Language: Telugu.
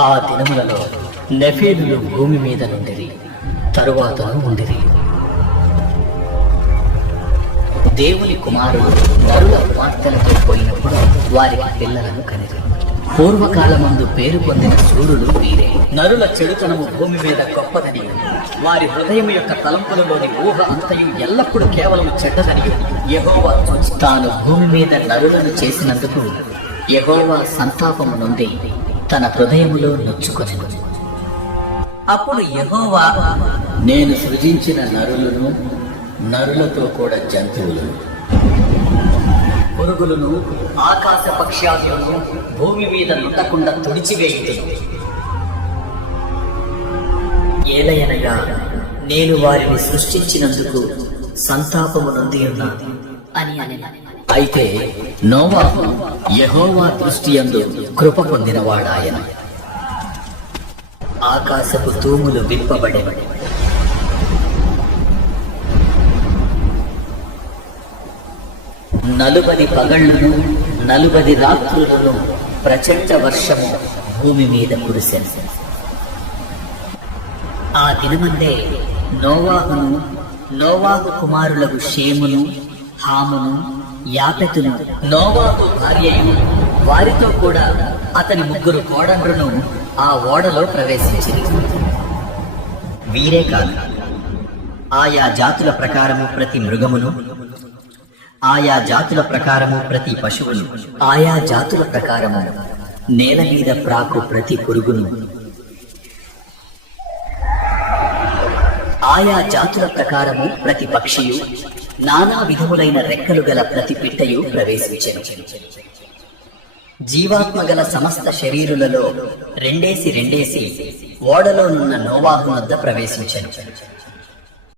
ఆ దినములలో నెఫీలులు భూమి మీద నుండిరి, తరువాతను ఉండిరి. దేవుని కుమారుడు నరుల కుమార్తెలతో పోయినప్పుడు వారికి పిల్లలను కనిరి. పూర్వకాలమందు పేరు పొందిన శూరులు వీరే. నరుల చెడుతనము భూమి మీద గొప్పదని, వారి హృదయం యొక్క తలంపులలోని ఊహ అంతయు ఎల్లప్పుడూ కేవలం చెడ్డదని యెహోవా చూచి తాను భూమి మీద నరులను చేసినందుకు యెహోవా సంతాపము నుండి తన హృదయములో నొచ్చుకొనెను. అప్పుడు యెహోవా, నేను సృజించిన నరులను, నరులతో కూడా జంతువులను, పురుగులను, ఆకాశ పక్ష్యాలను భూమి మీద నుండకుండా తుడిచివేయుడి. ఏలయనగా నేను వారిని సృష్టించినందుకు సంతాపము నొంది ఉన్నాను అని అనెను. అయితే నోవాహు యెహోవా దృష్టియందు కృప పొందినవాడాయన. ఆకాశపు తూములు విప్పబడెను, నలుబది పగళ్లను 40 రాత్రులను ప్రచండ వర్షము భూమి మీద కురిసెను. ఆ దినమందే నోవాహును, నోవాహు కుమారులకు షేమును, హామును, యాపెతును, నోవాహు భార్యయు వారితో కూడా అతని 3 కోడండ్రును ఆ ఓడలో ప్రవేశించింది. వీరే కాదు, ఆయా జాతుల ప్రకారము ప్రతి మృగమును, ఆయా జాతుల ప్రకారము ప్రతి పశువును, ఆయా జాతుల ప్రకారము నేల మీద ప్రాకు ప్రతి పురుగును, ఆయా జాతుల ప్రకారము ప్రతి పక్షియు, నానా విధములైన రెక్కలు గల ప్రతి పిట్టయు ప్రవేశించెను. జీవాత్మ గల సమస్త శరీరులలో రెండేసి ఓడలోనున్న నోవాహు వద్ద ప్రవేశించెను.